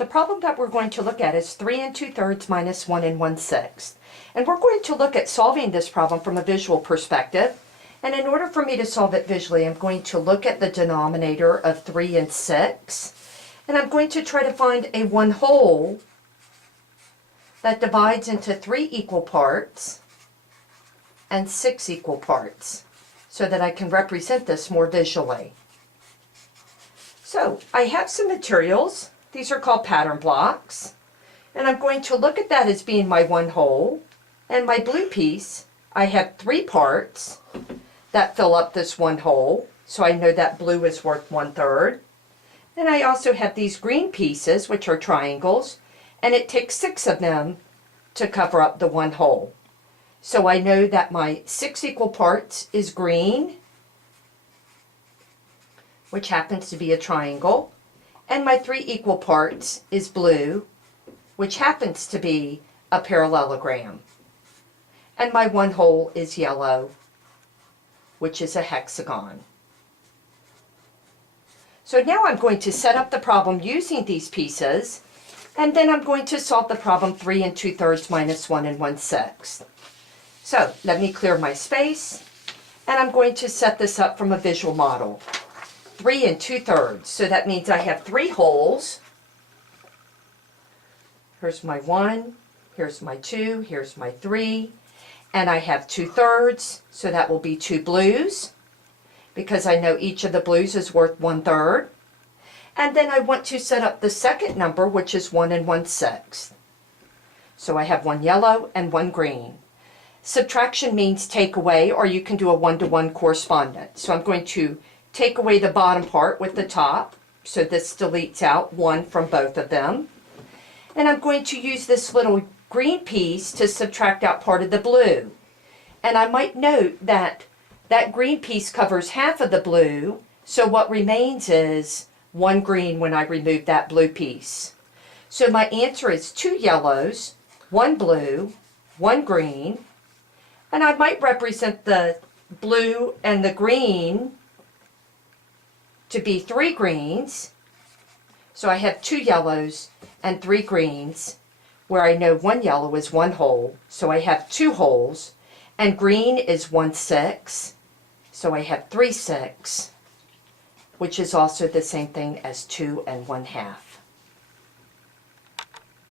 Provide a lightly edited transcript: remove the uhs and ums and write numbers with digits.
The problem that we're going to look at is 3 2/3 minus 1 1/6. And we're going to look at solving this problem from a visual perspective. And in order for me to solve it visually, I'm going to look at the denominator of 3 and 6. And I'm going to try to find a 1 whole that divides into 3 equal parts and 6 equal parts so that I can represent this more visually. So I have some materials. These are called pattern blocks. And I'm going to look at that as being my 1 whole. And my blue piece, I have 3 parts that fill up this 1 whole. So I know that blue is worth 1/3. And I also have these green pieces, which are triangles. And it takes 6 of them to cover up the 1 whole. So I know that my 6 equal parts is green, which happens to be a triangle, and my 3 equal parts is blue, which happens to be a parallelogram. And my 1 whole is yellow, which is a hexagon. So now I'm going to set up the problem using these pieces, and then I'm going to solve the problem 3 2/3 minus 1 1/6. So let me clear my space, and I'm going to set this up from a visual model. 3 2/3, so that means I have 3 holes. Here's my 1, here's my 2, here's my 3, and I have 2/3, so that will be 2 blues, because I know each of the blues is worth 1/3. And then I want to set up the second number, which is 1 1/6. So I have 1 yellow and 1 green. Subtraction means take away, or you can do a 1-to-1 correspondence. So I'm going to take away the bottom part with the top, so this deletes out 1 from both of them. And I'm going to use this little green piece to subtract out part of the blue. And I might note that that green piece covers half of the blue, so what remains is 1 green when I remove that blue piece. So my answer is 2 yellows, 1 blue, 1 green, and I might represent the blue and the green to be 3 greens. So I have 2 yellows and 3 greens, where I know 1 yellow is 1 whole, so I have 2 holes, and green is 1/6, so I have 3/6, which is also the same thing as 2 1/2.